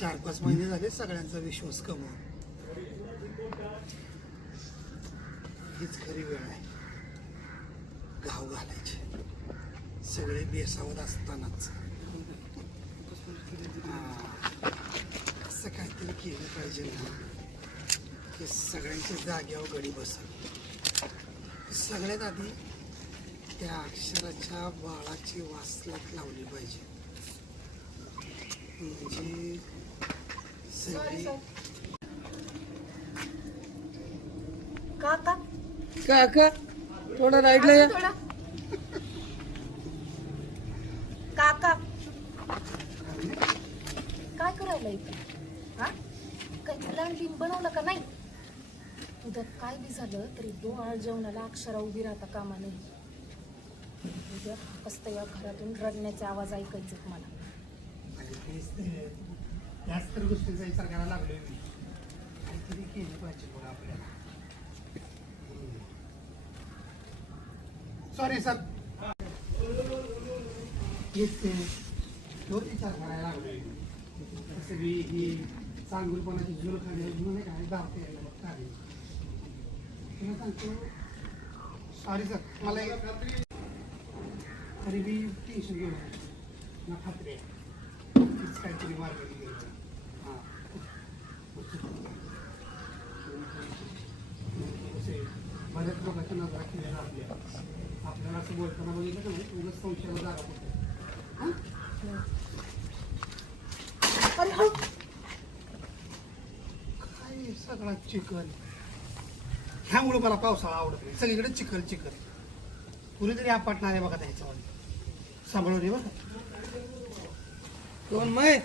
चार पाच महिने झाले सगळ्यांचा विश्वास कमवून हीच खरी वेळ आहे। घाव घालायचे। सगळे बेसावत असतानाच। असं काहीतरी केलं पाहिजे ना। की सगळ्यांच्या जाग्यावर गडी बसल सगळ्यात आधी त्या अक्षराच्या बाळाची वासलात लावली पाहिजे. म्हणजे सगळी काका काका थोडा राईटला या. थोडा? काका. काय करायला इथं? हा? काही लहान बिन बनवलं का नाही? उद्या काय बी झालं तरी दोन आळ जेवणाला अक्षरा उभी राहता कामा नाही उद्या असतं या घरातून. रडण्याचे आवाज ऐकायचे मला आणि तेच ते त्याच तर गोष्टींचा विचार करायला लागलोय मी. काहीतरी केली पाहिजे बघा आपल्याला. सॉरी सर तेच ते तोच विचार करायला लागलोय मी. ही चांगुलपणाची झुल खाणे नाही काय धावते खाणे तुला सांगतो. सॉरी सर मला एक- तरी बी टेन्शन घेऊ ना खात्री आहे. तीच काहीतरी मार्ग निघेल हां. बऱ्याच लोकांच्या नजरा केलेल्या आपल्या. आपल्याला असं बोलताना बघितलं का नाही? उगाच संशयाला जागा पडते अरे हळू काय सगळा चिकन. ह्यामुळे मला पावसाळा आवडत नाही. सगळीकडे चिखल चिखल कुणीतरी आपटणार आहे बघा त्याच्यामध्ये. सांभाळून ये बघा कोण मै